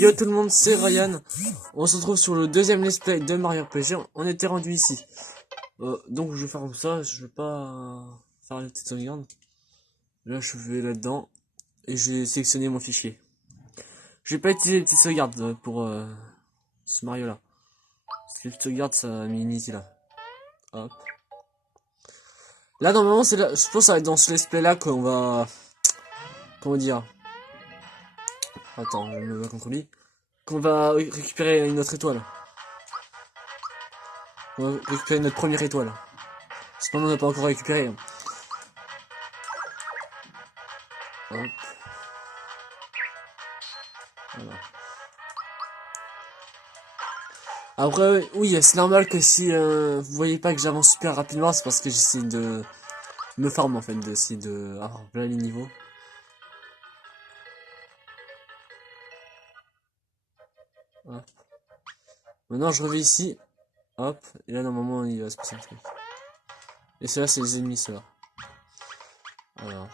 Yo tout le monde, c'est Ryan. On se retrouve sur le deuxième let's play de Mario RPG. On était rendu ici. Donc je vais faire comme ça, je vais pas faire les petites sauvegardes. Là je vais là-dedans et j'ai sélectionné mon fichier. Je vais pas utiliser les petites sauvegardes pour ce Mario là. Parce que les petites sauvegardes ça m'a mis inutile là. Hop. Là normalement c'est là, je pense que ça va être dans ce let's play là qu'on va... Comment dire? Attends, je me mets contre lui. Qu'on va récupérer une autre étoile. On va récupérer notre première étoile. Cependant, on n'a pas encore récupéré. Hop. Voilà. Après, oui, c'est normal que si vous voyez pas que j'avance super rapidement, c'est parce que j'essaie de me farm en fait, d'essayer de avoir plein les niveaux. Hop. Maintenant, je reviens ici. Hop. Et là, normalement, il va se passer un truc. Et ceux-là, c'est les ennemis, ceux-là. Alors.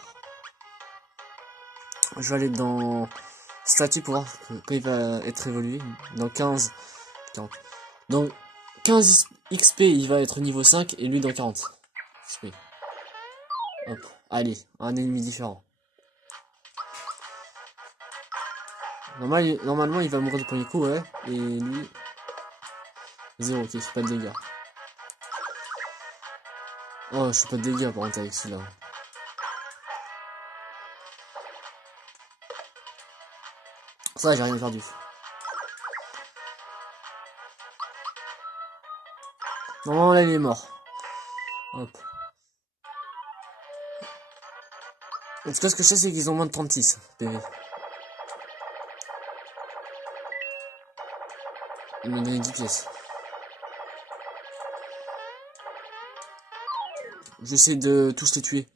Je vais aller dans statut pour voir quand il va être évolué. Dans 15. 40. Donc 15 XP, il va être niveau 5 et lui dans 40 XP. Hop. Allez, un ennemi différent. Normalement, il va mourir du premier coup, ouais. Et lui... 0, ok, c'est pas de dégâts. Oh, je fais pas de dégâts par contre avec celui-là. Ça, j'ai rien perdu. Normalement, là, il est mort. Hop. En tout cas, ce que je sais, c'est qu'ils ont moins de 36 PV. Il m'a donné 10 pièces. J'essaie de tous les tuer.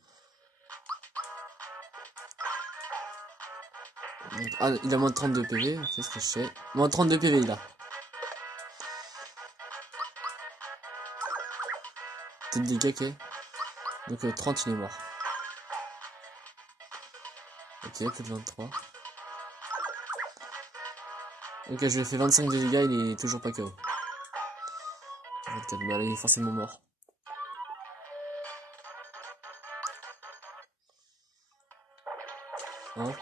Ah, il a moins de 32 PV, c'est ce que je sais. Moins de 32 PV, il a. Peut-être des dégâts, ok. Donc 30, il est mort. Ok, plus de 23. Ok, je lui ai fait 25 de dégâts, il est toujours pas KO. Peut-être, bah là, il est forcément mort. Hein?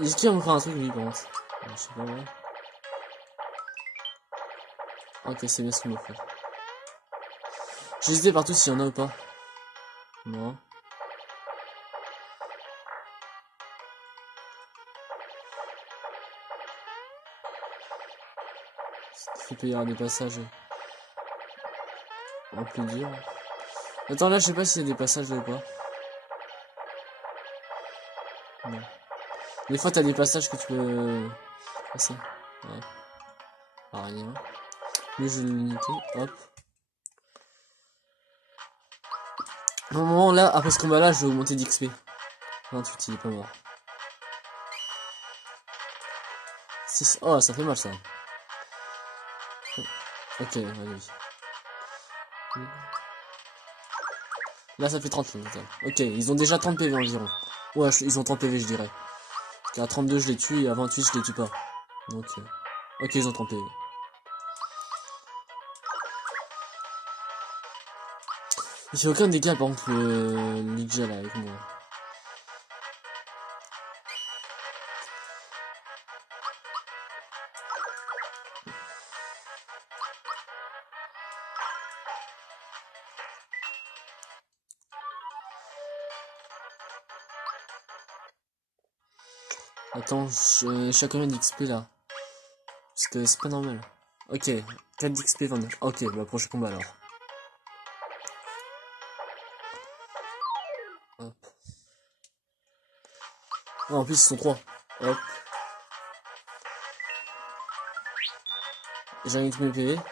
Est-ce qu'il y a encore un truc, lui, par contre? Je sais pas, ouais. Ok, c'est bien ce qu'il me fait. J'ai hésité partout s'il y en a ou pas. Non. Il peut y avoir des passages un peu durs. Attends, là, je sais pas s'il y a des passages là ou pas. Non. Des fois, t'as des passages que tu peux passer. Ouais. Ah, rien. Lui, je vais l'unité. Hop. Au moment là, après ce combat là, je vais augmenter d'XP. 28, il est pas mort. 6. Oh, ça fait mal ça. Ok, allez. Là, ça fait 30 là, total. Ok, ils ont déjà 30 PV environ. Ouais, ils ont 30 PV, je dirais. Parce qu'à 32, je les tue et à 28, je les tue pas. Donc, ok, ils ont 30 PV. Il fait aucun dégât, par contre, le Ninja là avec moi. Attends, je suis à combien d'XP là? Parce que c'est pas normal. Ok, 4 d'XP, 29. Ok, bah prochain combat alors. Hop. Oh, en plus, ils sont 3. Hop. J'ai un mes PV. Hop.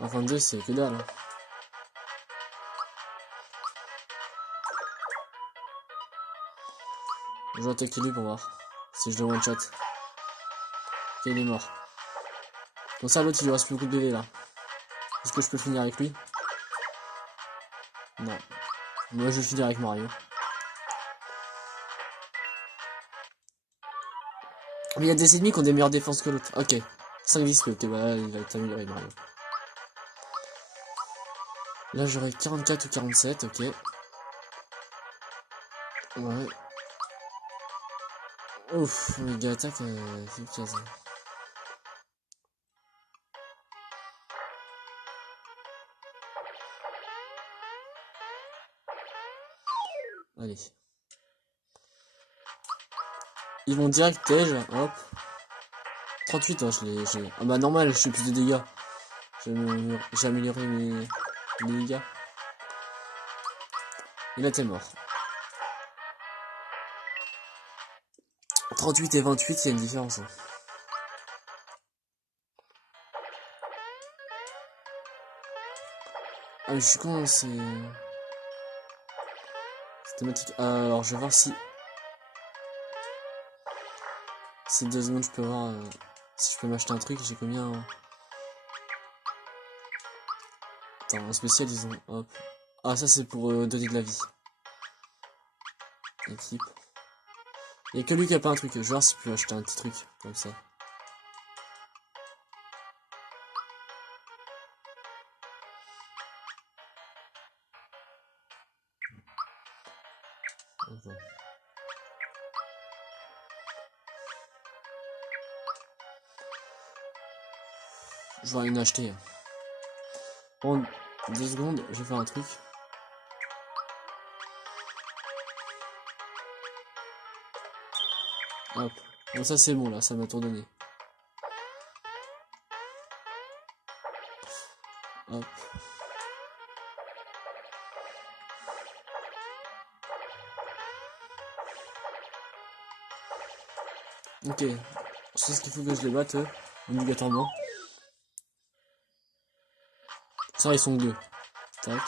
En 22, c'est que dalle. Hein. Je vais attaquer lui pour voir si je le one shot. Ok, il est mort. Comme ça, l'autre il lui reste plus beaucoup de PV là. Est-ce que je peux finir avec lui? Non. Moi, je vais finir avec Mario. Mais il y a des ennemis qui ont des meilleures défenses que l'autre. Ok. 5 XP, ok, bah il va être amélioré Mario. Là j'aurai 44 ou 47, ok. Ouais. Ouf, méga attaque, efficace. Allez. Ils vont direct tège, hop. 38, hein, Ah bah normal, je fais plus de dégâts. J'ai amélioré mes dégâts. Et là t'es mort. 38 et 28, il y a une différence. Hein. Ah mais je suis con, c'est thématique. Alors je vais voir si... Si 2 secondes je peux voir... Si je peux m'acheter un truc, j'ai combien... Hein. Attends, en spécial ils ont... Hop. Ah ça c'est pour donner de la vie. Équipe. Il y a que lui qui a pas un truc. Je vais voir s'il peut acheter un petit truc comme ça. Okay. Je vais rien acheter. En 2 secondes, je vais faire un truc. Hop. Bon ça c'est bon là, ça m'a tout donné. Hop. Ok. C'est ce qu'il faut que je les batte, obligatoirement. Ça ils sont deux. Tac.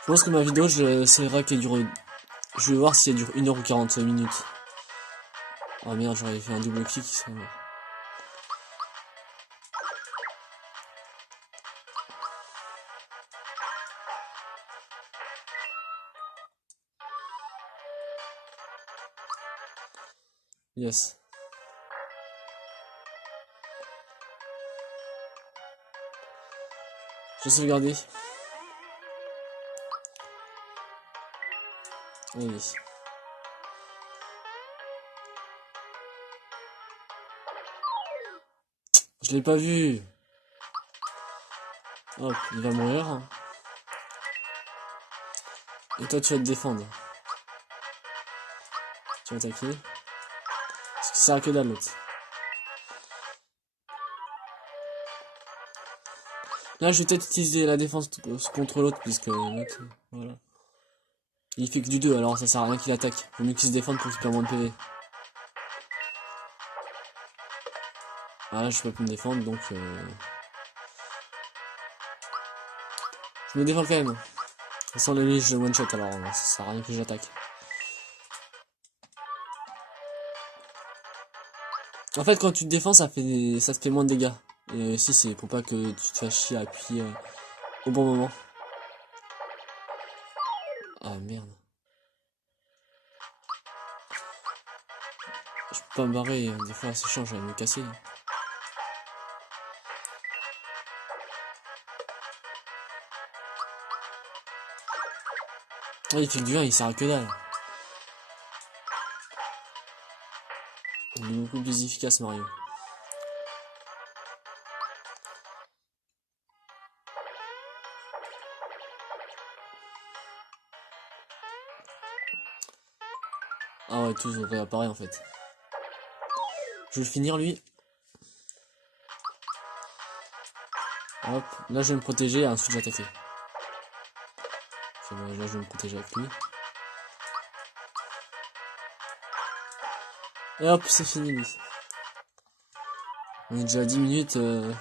Je pense que ma vidéo, c'est vrai qu'elle dure... Je vais voir si elle dure 1 h ou 45 minutes. Oh merde, j'aurais fait un double clic, il serait mort. Yes. Je vais sauvegarder. Allez. Je l'ai pas vu. Hop, il va mourir. Et toi tu vas te défendre. Tu vas attaquer. Parce que ça sert à que dalle l'autre. Là je vais peut-être utiliser la défense contre l'autre puisque l'autre, voilà. Il fait que du 2 alors ça sert à rien qu'il attaque. Faut mieux qu'il se défende pour qu'il perde moins de PV. Ah là je peux plus me défendre donc je me défends quand même. Sans le liche de one shot alors ça sert à rien que j'attaque. En fait quand tu te défends ça te fait moins de dégâts. Et si c'est pour pas que tu te fasses chier à appuyer au bon moment. Ah merde. Je peux pas me barrer, des fois c'est chiant, j'allais me casser. Ah il fait du 1, il sert à que dalle. Il est beaucoup plus efficace Mario. Ah ouais, tout réapparaît en fait. Je vais le finir lui. Hop, là je vais me protéger et ensuite j'attaquer. Okay, là je vais me protéger avec lui. Et hop, c'est fini lui. On est déjà à 10 minutes. On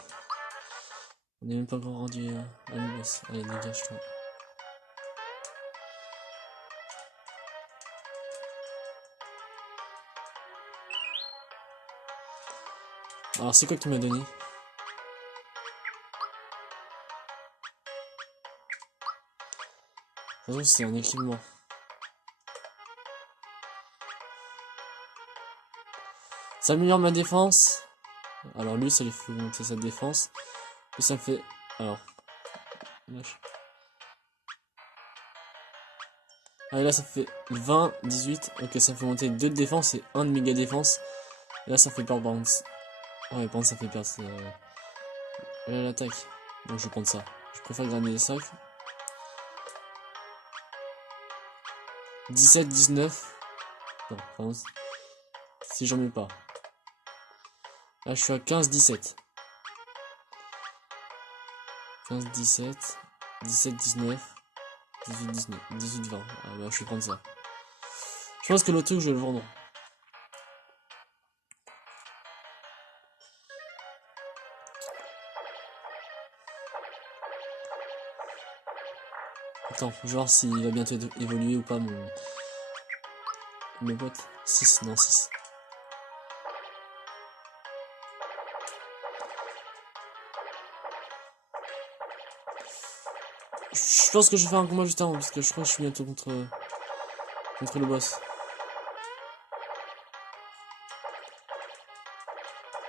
n'est même pas encore rendu à l'US. Allez, dégage-toi. Alors c'est quoi que tu m'as donné? De toute façon c'est un équipement. Ça améliore ma défense. Alors lui ça lui fait monter sa défense. Et ça fait... Alors... Ah, et là ça fait 20, 18. Ok, ça fait monter 2 de défense et 1 de méga défense. Et là ça fait perdre bounce. Ouais, par contre ça fait perdre l'attaque. Donc je vais prendre ça. Je préfère garder les sacs. 17, 19. Non, pardon. Si j'en mets pas. Là je suis à 15, 17. 15, 17. 17, 19. 18, 19. 18, 20. Ah bah je vais prendre ça. Je pense que l'autre truc je vais le vendre. Attends, je vais voir s'il va bientôt évoluer ou pas mes bots. 6, non 6. Je pense que je vais faire un combat juste avant parce que je crois que je suis bientôt contre le boss.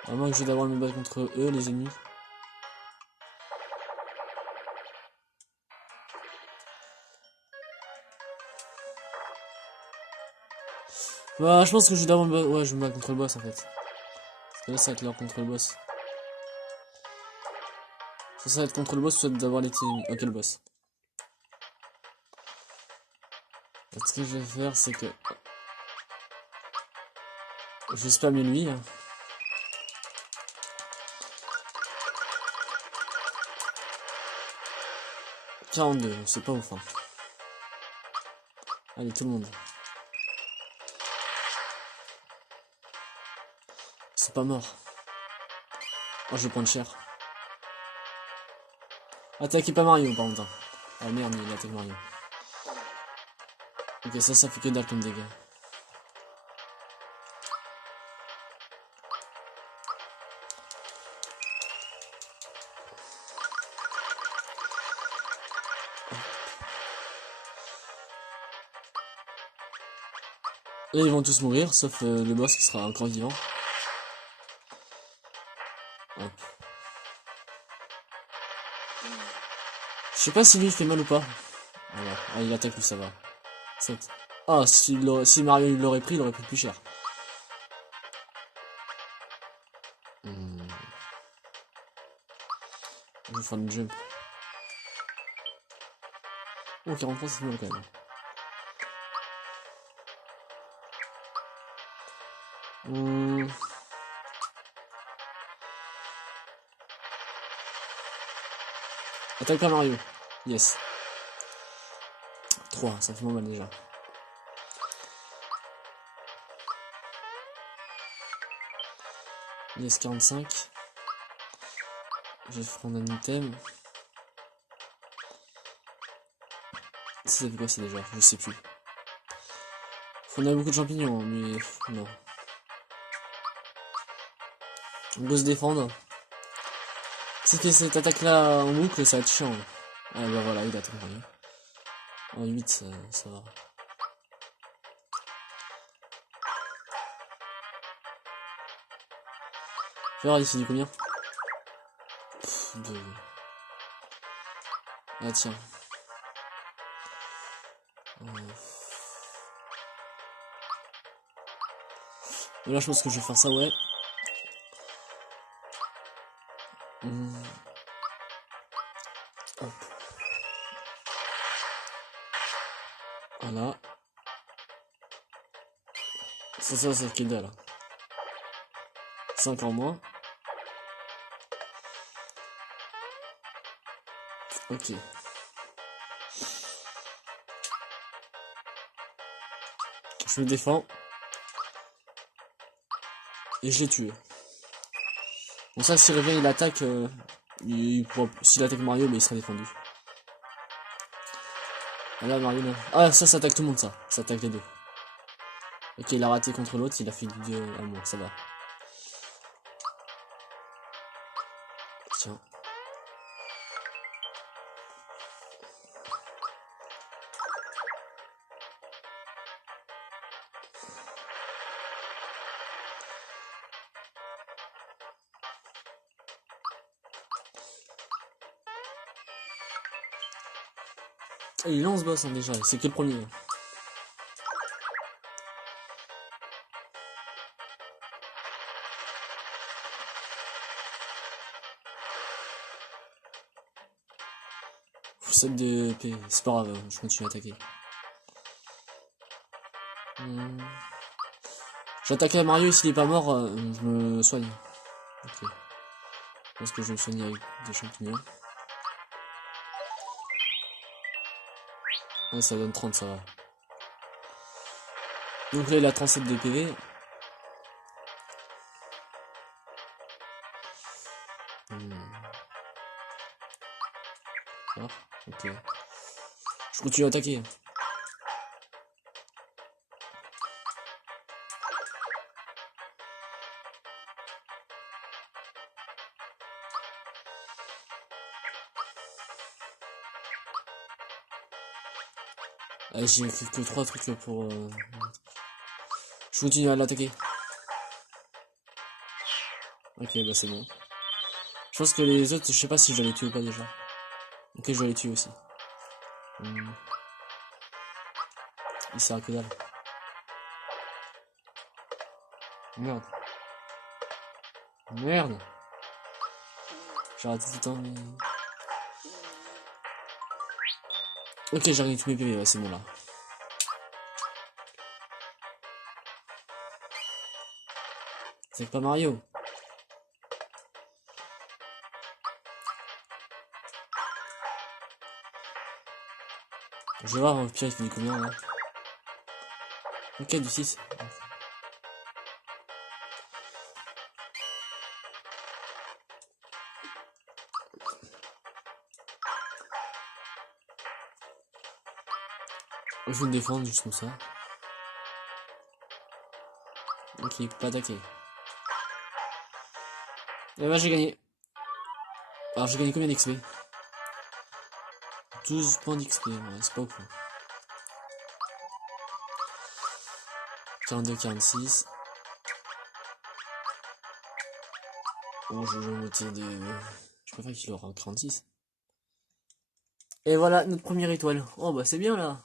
À moins que je vais d'abord me battre contre eux, les ennemis. Bah, je pense que je vais d'abord me battre. Ouais, je vais me battre contre le boss en fait. Parce que là, ça va être l'heure contre le boss. Soit ça va être contre le boss, soit d'avoir les ennemis. Ok, le boss. Et ce que je vais faire, c'est que. Je vais spammer lui. Hein. « 42, c'est pas ouf. Hein. Allez, tout le monde. C'est pas mort. Oh, je vais prendre cher. Attaquez pas Mario, par contre. Ah merde, il attaque Mario. Ok, ça fait que dalle comme dégâts. Là, ils vont tous mourir, sauf le boss qui sera encore vivant. Hop. Je sais pas si lui il fait mal ou pas. Voilà. Ah, il attaque lui, ça va. 7. Ah, si Mario l'aurait pris, il aurait pris plus cher. Je vais faire une jump. Oh, 43, c'est mal quand même. Attaque pas Mario. Yes. 3, ça fait moins mal déjà. Yes, 45. Je vais prendre un item. Ça fait quoi ça déjà? Je sais plus. On a beaucoup de champignons, mais non. On doit se défendre. C'est que cette attaque là en boucle, ça va être chiant. Ah bah voilà, il attaque Mario. En 8, ça va. Je vais voir, il finit combien? 2. Ah tiens. Là je pense que je vais faire ça, ouais. Hop. Voilà. C'est ça, c'est qu'il là. 5 en moins. Ok. Je me défends. Et je l'ai tué. Bon ça, s'il revient, il attaque. S'il attaque Mario, mais il sera défendu. Ah là, Mario, là. Ah, ça attaque tout le monde, ça. Ça attaque les deux. Ok, il a raté contre l'autre, il a fait 2 à moi, ça va. Et il lance boss hein, déjà, c'est que le premier. Faut 7 de P, c'est pas grave, je continue à attaquer. J'attaque à Mario, s'il est pas mort, je me soigne. Ok. Parce que je me soigne avec des champignons. Ah, ça donne 30, ça va. Donc là, il a 37 de PV. Ah, ok. Je continue à attaquer. Ah, j'ai fait que 3 trucs là pour... Je continue à l'attaquer. Ok, bah c'est bon. Je pense que les autres, je sais pas si je vais les tuer ou pas déjà. Ok, je vais les tuer aussi. Il sert à que dalle. Merde. Merde. J'ai raté tout le temps, mais... Ok, j'ai gagné tous mes PV, ouais, c'est bon là. C'est pas Mario. Je vais voir, au pire, il finit combien là. Ok, du 6. Je vais me défendre juste comme ça. Ok, il peut pas attaquer. Et bah j'ai gagné. Alors j'ai gagné combien d'XP? 12 points d'XP, ouais, c'est pas ouf. 42, 46. Bon, je me tire de... Je préfère qu'il aura 46. Et voilà, notre première étoile. Oh bah c'est bien là.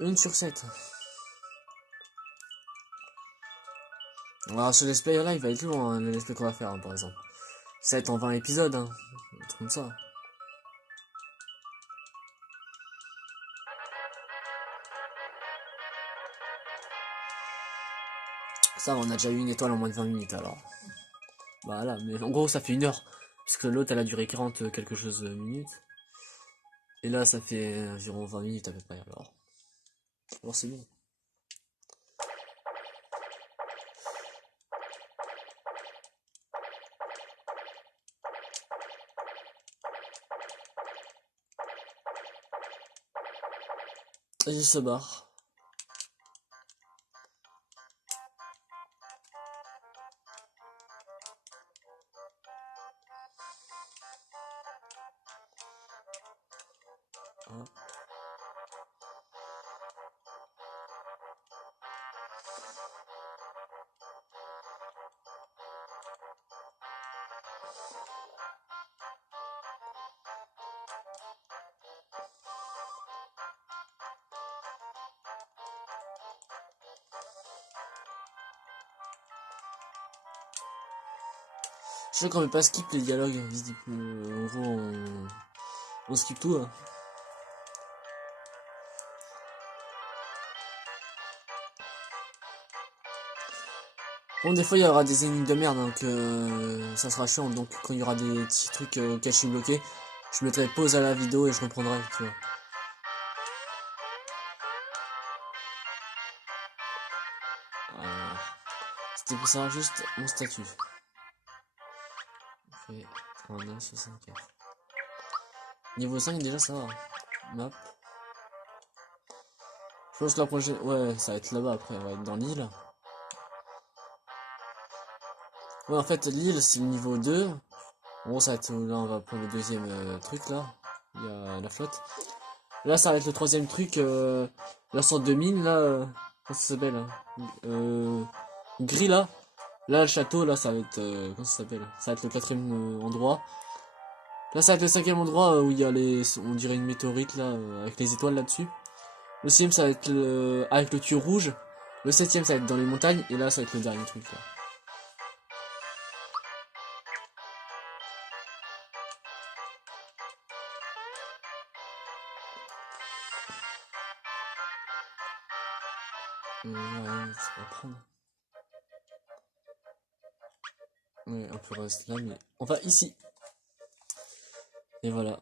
1 sur 7. Alors ce let's play là, il va être long, hein, le let's play qu'on va faire, hein, par exemple. Ça va être en 20 épisodes, hein. Un truc comme ça. Ça, on a déjà eu une étoile en moins de 20 minutes alors. Voilà, mais en gros, ça fait 1 heure. Puisque l'autre, elle a duré 40 quelque chose minutes. Et là, ça fait environ 20 minutes à peu près alors. Alors c'est bon. Et il se barre. Hein. Je sais qu'on veut pas skip les dialogues, en gros on skip tout. Hein. Bon, des fois il y aura des énigmes de merde, donc ça sera chiant. Donc quand il y aura des petits trucs auxquels je suis bloqué, je mettrai pause à la vidéo et je reprendrai, tu vois. C'était pour ça juste mon statut. Ok, 39, 64. Niveau 5 déjà ça va. Map. Je pense que la prochaine... Ouais, ça va être là-bas après, on va être dans l'île. Ouais, en fait, l'île, c'est le niveau 2. Bon, ça va être... Là, on va prendre le deuxième truc, là. Il y a la flotte. Là, ça va être le troisième truc, la sorte de mine, là. Comment ça s'appelle gris, là. Là, le château, là, ça va être... comment ça s'appelle? Ça va être le quatrième endroit. Là, ça va être le cinquième endroit où il y a les, on dirait une météorite là, avec les étoiles là-dessus. Le sixième, ça va être avec le tuyau rouge. Le septième, ça va être dans les montagnes. Et là, ça va être le dernier truc là. Ouais, ça va prendre. Ouais, un peu reste là, mais on va ici. Et voilà.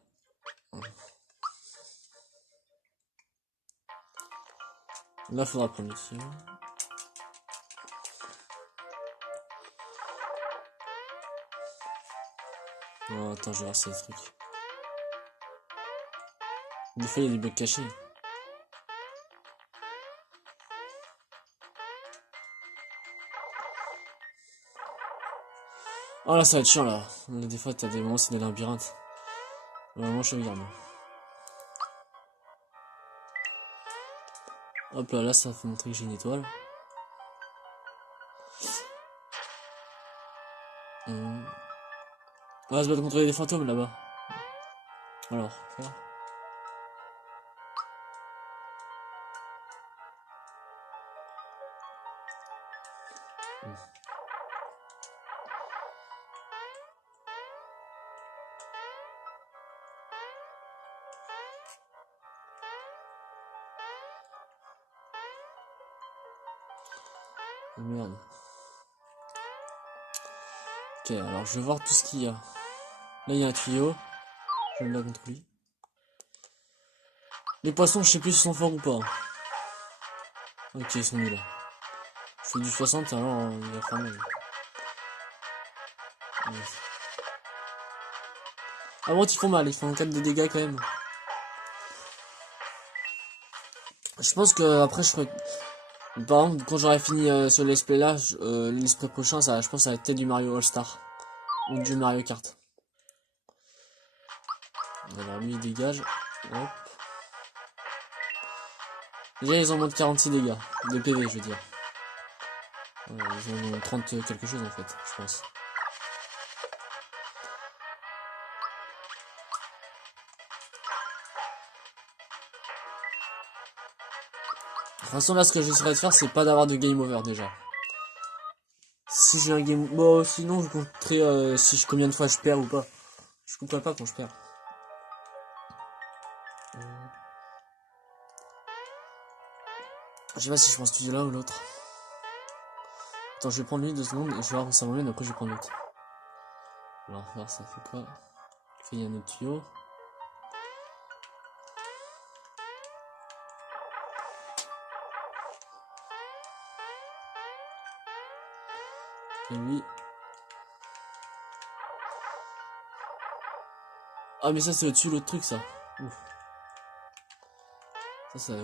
Là, faudra prendre ici. Oh, attends, je vais voir ces trucs. Des fois, il y a des bugs cachés. Oh là, ça va être chiant là. Des fois, t'as des moments, c'est des labyrinthes. Vraiment, je regarde. Hop là, là, ça fait montrer que j'ai une étoile. On va se battre contre des fantômes là-bas. Alors, faire. Oh, merde. Ok, alors je vais voir tout ce qu'il y a. Là, il y a un tuyau. Je vais me battre contre lui. Les poissons, je sais plus s'ils sont forts ou pas. Ok, ils sont nuls. Je fais du 60, alors il va faire mal. Ah bon, ils font mal, ils font 4 de dégâts quand même. Je pense que après je ferai... Par exemple, quand j'aurai fini ce let's play là, le let's play prochain, ça, je pense que ça va être peut-être du Mario All Star. Ou du Mario Kart. Alors lui il dégage. Hop. Déjà ils ont moins de 46 dégâts. De PV je veux dire. Ils ont 30 quelque chose en fait, je pense. De toute façon là ce que j'essaierai de faire c'est pas d'avoir de game over déjà. Si j'ai un game... Bon sinon je compterai combien de fois je perds ou pas. Je compterai pas quand je perds. Je sais pas si je prends celui là ou l'autre. Attends, je vais prendre lui 2 secondes et je vais voir où ça m'emmène, après je vais prendre l'autre. Alors, voir ça fait quoi? Il y a un autre tuyau. Et lui. Ah, mais ça c'est au-dessus l'autre truc ça. Ouf. Ça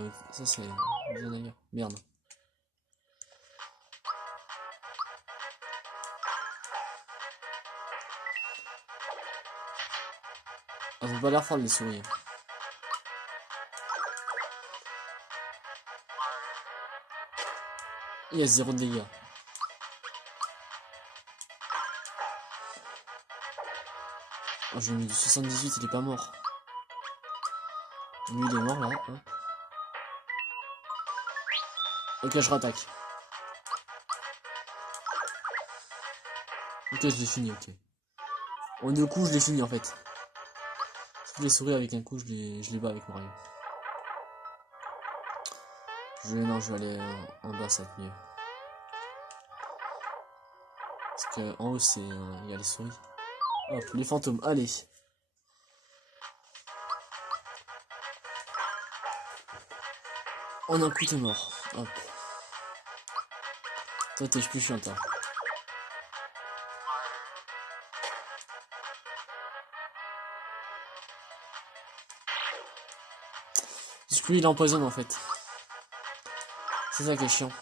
c'est bien ailleurs. Merde. Ah, ça ont pas l'air fort les souris. Il y a 0 de dégâts. Oh, j'ai mis du 78, il est pas mort. Lui il est mort là. Hop. Ok, je rattaque. Ok, je l'ai fini, ok. En 2 coups, je l'ai fini en fait. Toutes les souris avec un coup, je les bats avec Mario. Non, je vais aller en bas, ça va être mieux. Parce que en haut, c'est il y a les souris. Hop, les fantômes, allez. En un coup, t'es mort. Hop. Toi, t'es plus chiant, toi. Parce que lui, il empoisonne en fait. C'est ça qui est chiant.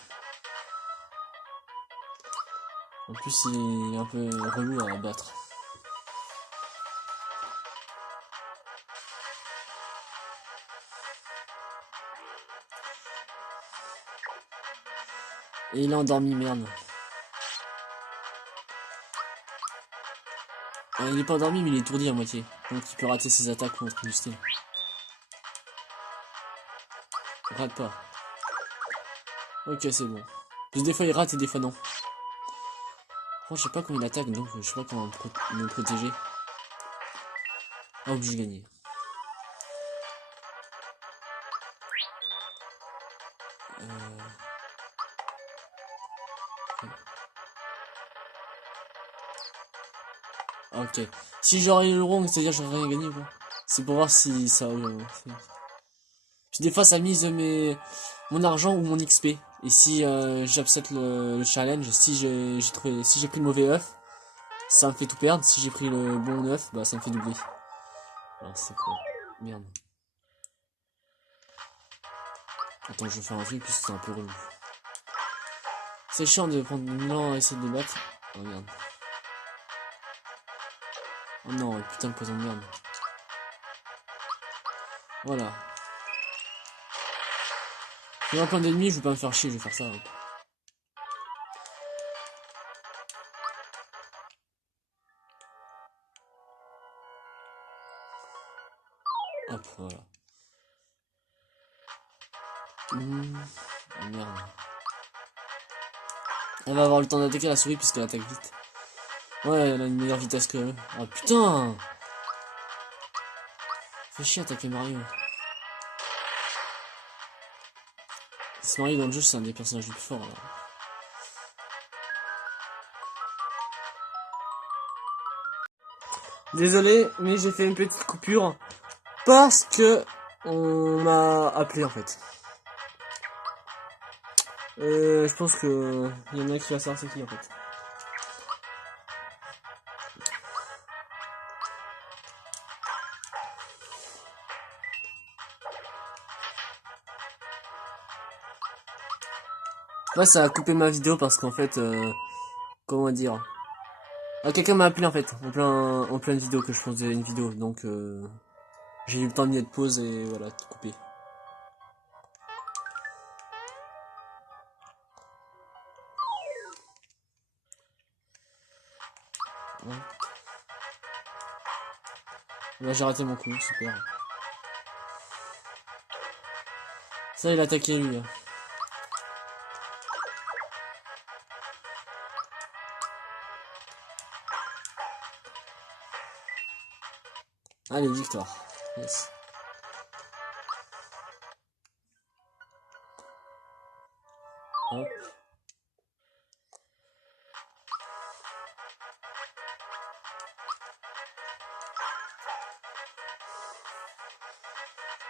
En plus, il est un peu relou à battre. Et il est endormi, merde. Il est pas endormi, mais il est étourdi à moitié. Donc il peut rater ses attaques ou un truc du style. Rate pas. Ok, c'est bon. Parce que des fois il rate et des fois non. Franchement, je sais pas comment il attaque, donc je sais pas comment me protéger. Ah, obligé de gagner. Ok. Si j'aurais eu le wrong, c'est-à-dire que j'aurais rien gagné ou pas? C'est pour voir si ça... Puis des fois ça mise mon argent ou mon XP. Et si j'accepte le challenge, si j'ai pris le mauvais œuf, ça me fait tout perdre. Si j'ai pris le bon œuf, bah ça me fait doubler. Alors c'est quoi? Merde. Attends, je vais faire un truc puisque c'est un peu relou. C'est chiant de prendre du temps à essayer de les battre. Oh merde. Oh non, putain de poison de merde. Voilà. Il y a plein d'ennemis, je vais pas me faire chier, je vais faire ça. Hop, hop voilà. Oh, merde. Elle va avoir le temps d'attaquer la souris puisqu'elle attaque vite. Ouais, elle a une meilleure vitesse que eux. Oh putain! Fais chier attaquer Mario. Ce Mario dans le jeu, c'est un des personnages les plus forts là. Désolé, mais j'ai fait une petite coupure parce que on m'a appelé en fait. Je pense que il y en a qui va savoir c'est qui en fait. Ouais, ça a coupé ma vidéo parce qu'en fait, comment dire, ah, quelqu'un m'a appelé en fait en pleine vidéo que je faisais une vidéo, donc j'ai eu le temps de mettre pause et voilà, tout coupé. Ouais. Là j'ai raté mon coup, super. Ça il a attaqué lui. Allez, victoire. Yes. Hop.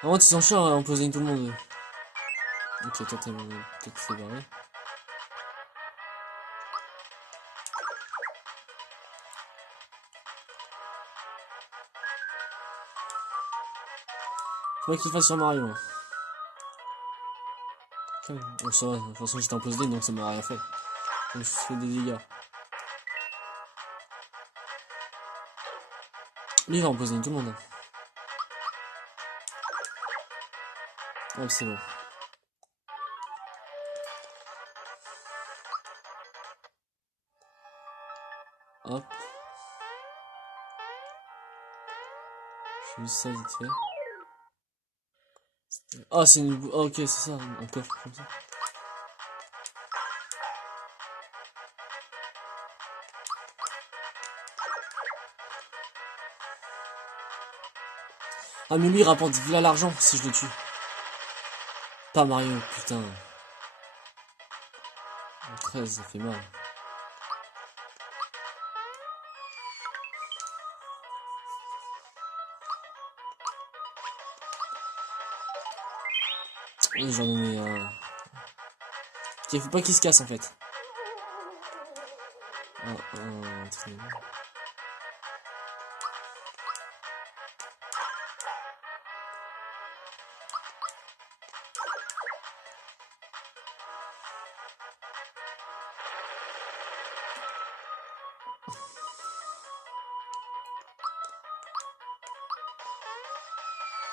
En fait, ils sont chiants à empoisonner tout le monde. Ok, toi t'es peut-être barré. Faut pas qu'il fasse sur Mario. Bon, ça va, de toute façon j'étais empoisonné donc ça m'a rien fait. Donc je fais des dégâts. Lui il va empoisonner tout le monde. Hop, c'est bon. Hop. Je fais ça vite fait. Ah, c'est une... Ah, ok, c'est ça, un coffre comme ça. Ah, mais lui, il rapporte là l'argent si je le tue. Pas Mario, putain. 13, ça fait mal. Et j'en ai mis un... Ok, faut pas qu'il se casse en fait.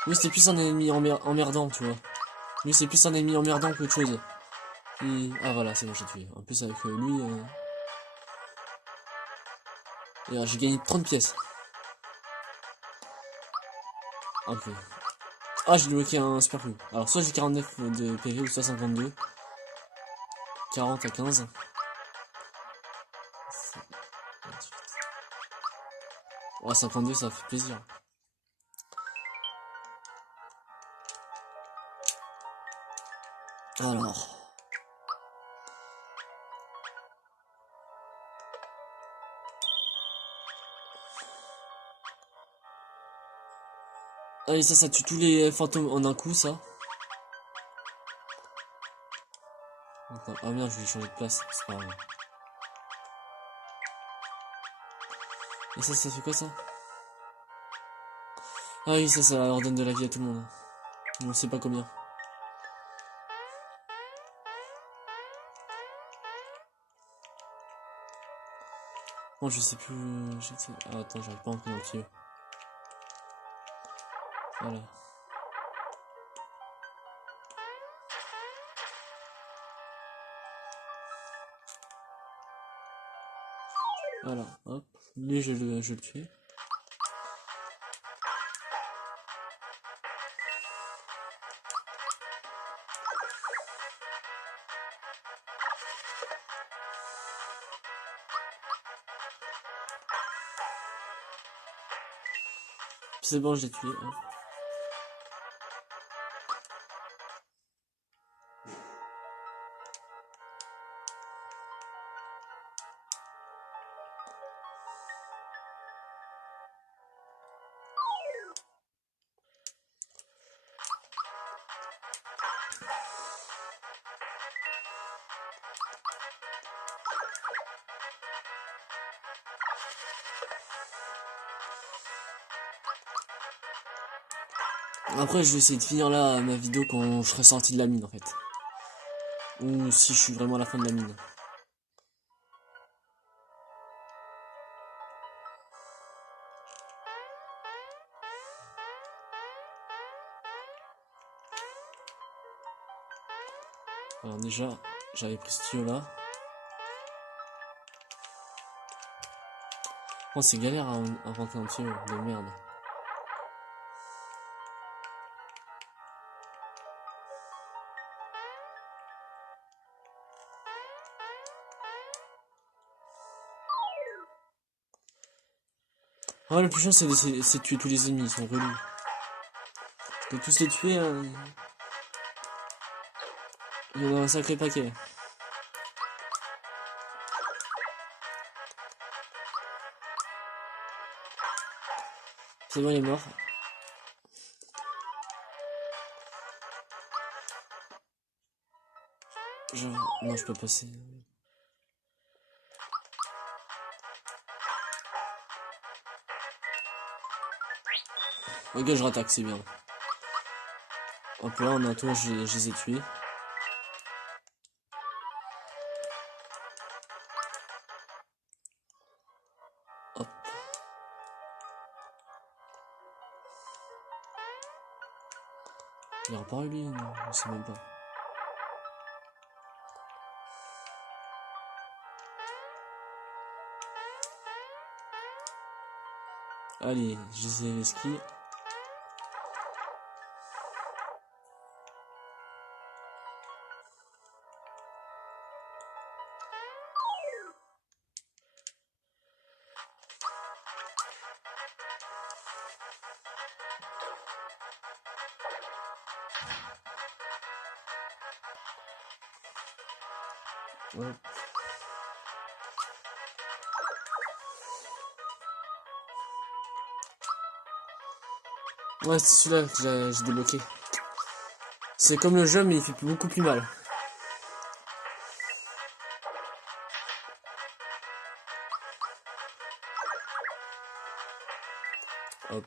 Lui, c'est plus un ennemi emmerdant, tu vois. Lui, c'est plus un ennemi emmerdant qu'autre chose. Et... Ah, voilà, c'est bon, j'ai tué. En plus, avec lui... Et j'ai gagné 30 pièces. Ok. Ah, j'ai débloqué un super coup. Alors, soit j'ai 49 de PV ou soit 52. 40 à 15. Oh, 52, ça fait plaisir. Alors. Ah, et ça tue tous les fantômes en un coup, ça. Attends. Ah merde, je vais changer de place. C'est pas grave. Et ça fait quoi, ça? Ah oui, ça leur donne de la vie à tout le monde. On sait pas combien. Bon, je sais plus. Ah, attends, j'arrive pas à entrer dans le tuyau. Voilà. Voilà, hop. Lui, je le tue. C'est bon, je l'ai tué. Hop. Après, je vais essayer de finir là ma vidéo quand je serai sorti de la mine en fait. Ou si je suis vraiment à la fin de la mine. Alors déjà, j'avais pris ce tuyau là. Oh, c'est galère à rentrer un tuyau de merde. Ah, le plus chiant c'est de tuer tous les ennemis, ils sont relous. De tous les tuer, il y en a un sacré paquet. C'est bon, il est mort. Non, je peux passer. Ok, je rattaque, c'est bien. Hop là, en un tour, je les ai tués. Hop. Il a reparu lui, non, je sais même pas. Allez, je les ai esquis. Hop. Ouais, c'est celui-là que j'ai débloqué. C'est comme le jeu, mais il fait beaucoup plus mal. Hop.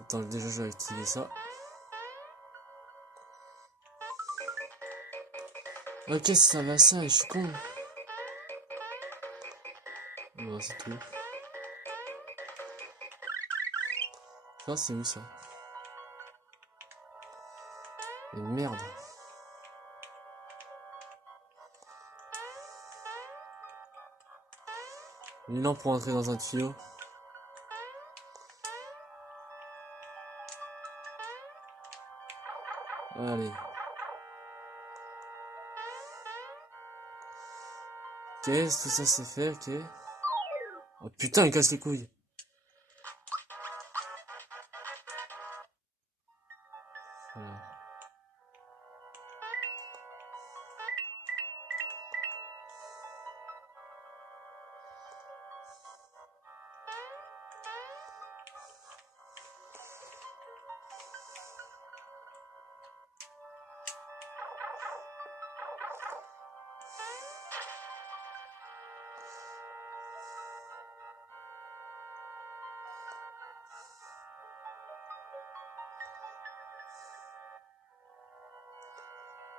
Attends, déjà je vais activer ça. Ok, ça va ça, je suis con. Non, c'est tout. Ça, c'est où ça? Mais merde. Une lampe pour entrer dans un tuyau. Allez. Ok, tout ça c'est fait, ok. Oh putain, il casse les couilles. Voilà.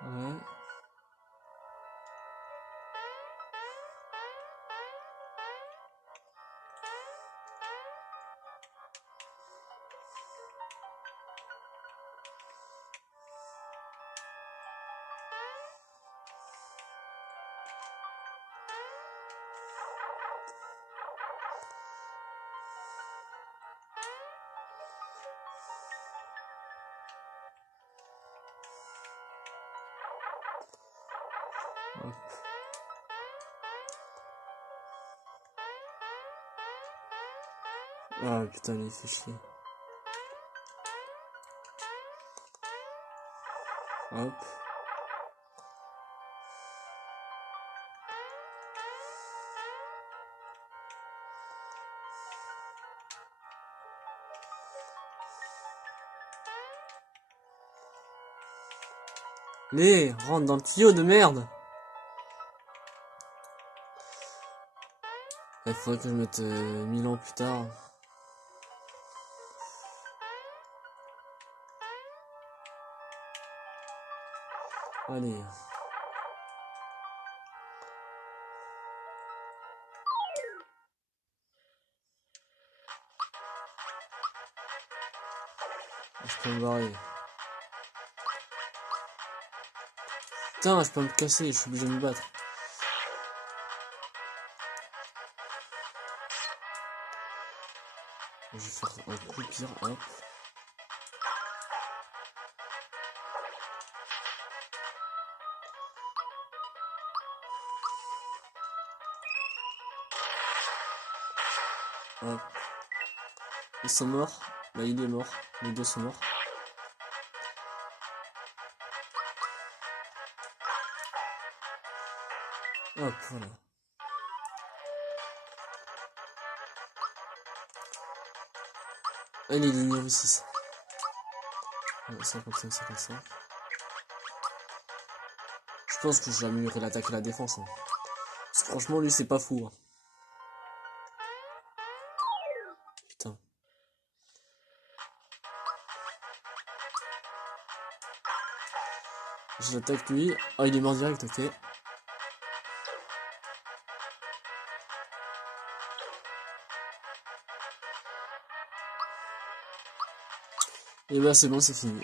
Ouais. Hop. Ah putain, il fait chier. Hop. Les, rentre dans le tuyau de merde. Il faudrait que je mette 1000 ans plus tard. Allez. Je peux me barrer. Putain, je peux me casser, je suis obligé de me battre. Je vais faire un coup pire, hop. Hop. Ils sont morts. Là, il est mort. Les deux sont morts. Hop, voilà. Elle est niveau 6. 55, 55. Je pense que je vais améliorer l'attaque et la défense. Hein. Parce que franchement, lui, c'est pas fou. Hein. Putain. Je l'attaque lui. Oh, il est mort direct, ok. Et bah, c'est bon, c'est fini.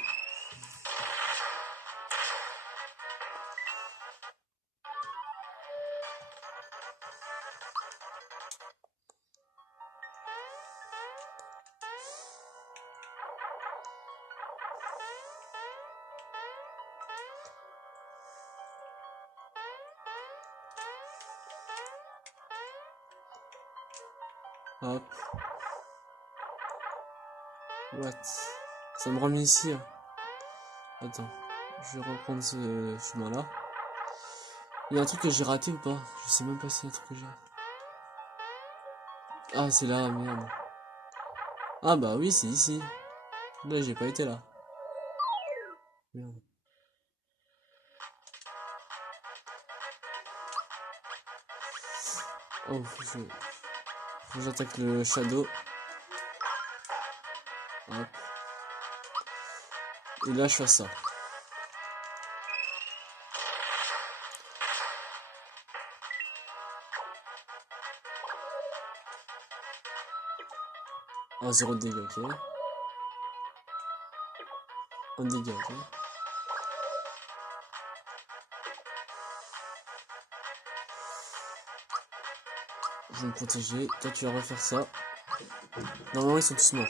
Hop. What? Ça me remet ici. Hein. Attends. Je vais reprendre ce chemin-là. Il y a un truc que j'ai raté ou pas? Je sais même pas s'il y a un truc que j'ai raté. Ah, c'est là, merde. Ah bah oui, c'est ici. Là, j'ai pas été là. Merde. Oh, faut que j'attaque le shadow. Hop. Et là, je fais ça. Ah, 0 de dégâts, ok. 1 dégât, ok. Je vais me protéger. Toi, tu vas refaire ça. Normalement, ils sont tous morts.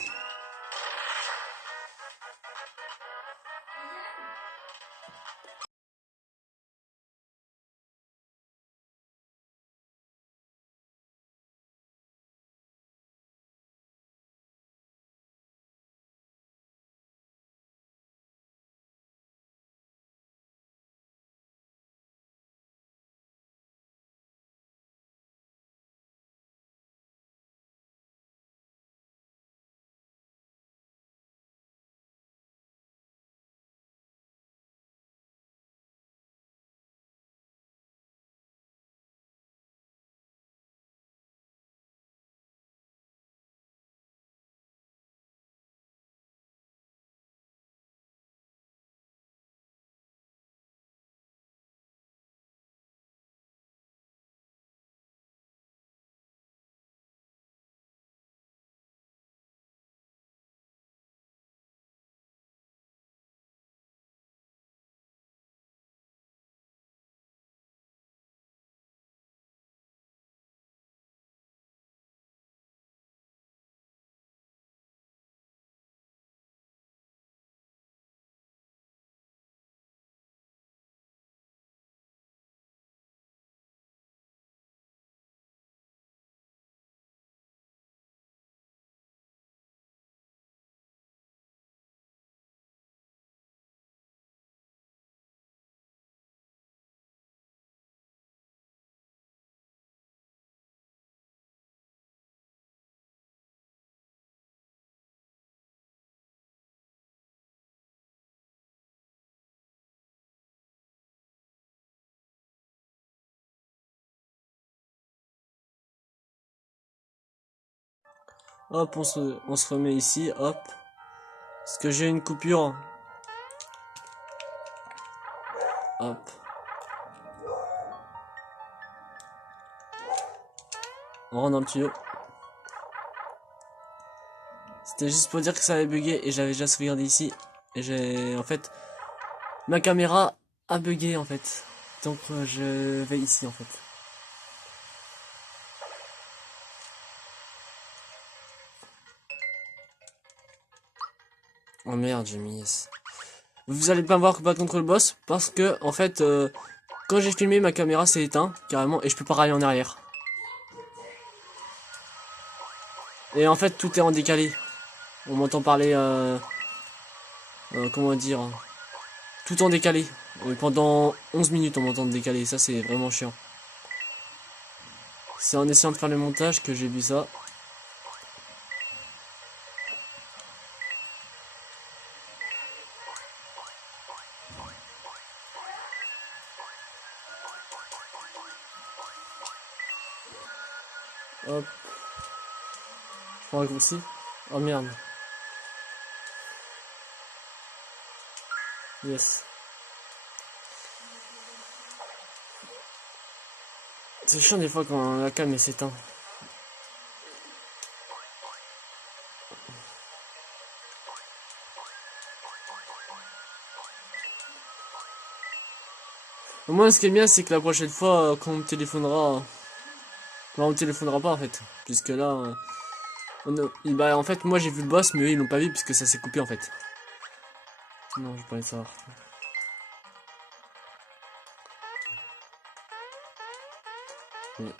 Hop, on se remet ici, hop. Parce que j'ai une coupure. Hop. On rentre dans le tuyau. C'était juste pour dire que ça avait bugué et j'avais déjà sauvegardé ici. Et j'ai, en fait, ma caméra a bugué en fait. Donc je vais ici en fait. Oh merde, j'ai mis yes. Vous allez pas me voir combattre contre le boss parce que en fait quand j'ai filmé ma caméra s'est éteint carrément et je peux pas aller en arrière. Et en fait tout est en décalé. On m'entend parler comment dire, tout en décalé. Pendant 11 minutes on m'entend décaler, ça c'est vraiment chiant. C'est en essayant de faire le montage que j'ai vu ça. Hop. Je prends un raccourci. Oh merde. Yes. C'est chiant des fois quand la cam s'éteint. Au moins ce qui est bien c'est que la prochaine fois quand on me téléphonera... Bah, on me téléphonera pas en fait. Puisque là... bah en fait moi j'ai vu le boss mais eux ils l'ont pas vu puisque ça s'est coupé en fait. Non j'ai pas envie de savoir.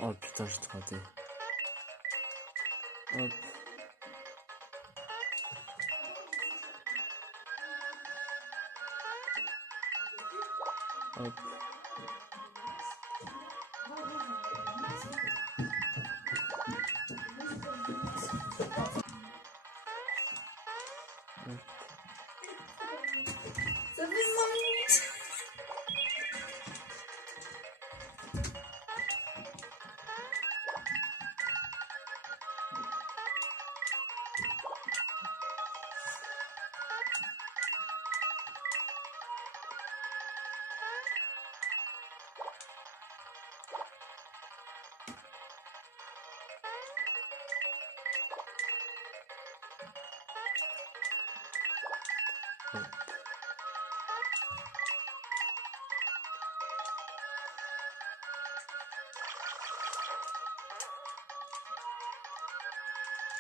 Oh putain j'ai tout raté. Hop. Hop. Ça fait 5 minutes.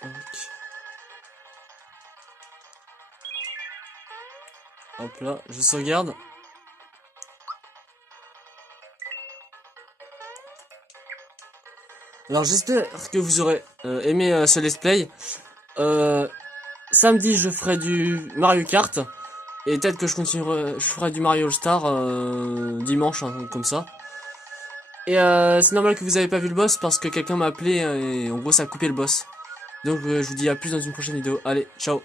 Ok. Hop là, je sauvegarde. Alors j'espère que vous aurez aimé ce let's play. Samedi je ferai du Mario Kart. Et peut-être que je continuerai, je ferai du Mario All Star dimanche, un truc comme ça. Et c'est normal que vous avez pas vu le boss parce que quelqu'un m'a appelé et en gros ça a coupé le boss. Donc je vous dis à plus dans une prochaine vidéo. Allez, ciao.